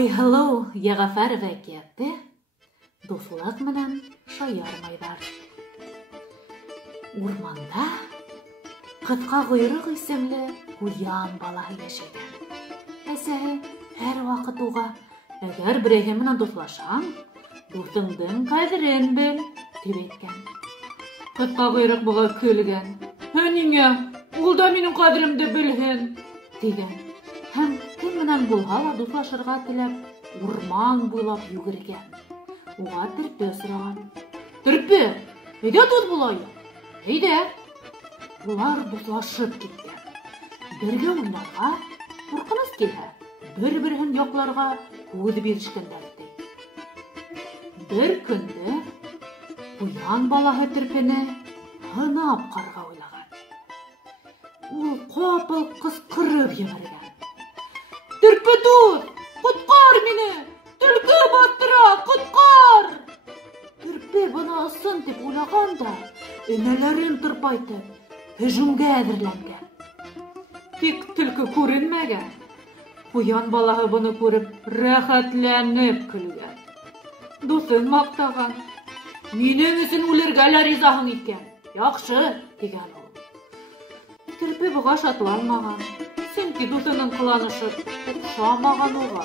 Айһылыу Йәғәфәрова әкияте дуҫлыҡ менән шаярмайҙар. Урманда ҡыҫҡа ҡойроҡ исемле ҡуян балаһы йәшәгән. Әсәһе һәр ваҡыт уға: «Әгәр берәйһе менән дуҫлашаң, дуҫыңдың ҡәҙерен бел», тип әйткән. Ҡыҫҡа ҡойроҡ быға көлгән: «Ниңә? Ул да минең ҡәҙеремде белһен», тигән. Һәм кем менән булһа ла дуҫлашырға теләп, урман буйлап йүгергән. Уға Терпе осраған. «Терпе, әйҙә дуҫ булайыҡ». «Әйҙә». Улар дуҫлашып киткән. Бергә уйнарға, ҡурҡыныс килһә, бер-береһен яҡларға һүҙ бирешкәндәр ти. Бер көндө ҡуян балаһы Терпене һынап ҡарарға уйлаған. Ул ҡапыл ҡысҡырып ебәргән: «Терпе дуҫ, ҡотҡар мине! Төлкө баттыра, ҡотҡар!» Терпе бына ысын тип уйлаған да, энәләрен тырпайтып, һөжүмгә әҙерләнгән. Тик төлкө күренмәгән. Ҡуян балаһы быны күреп, рәхәтләнеп көлгән. Дуҫын маҡтаған. «Минең өсөн үлергә лә ризаһың икән. Яҡшы», тигән ул. Терпе быға шатланмаған. Сөнки дуҫының ҡыланышы оҡшамаған уға.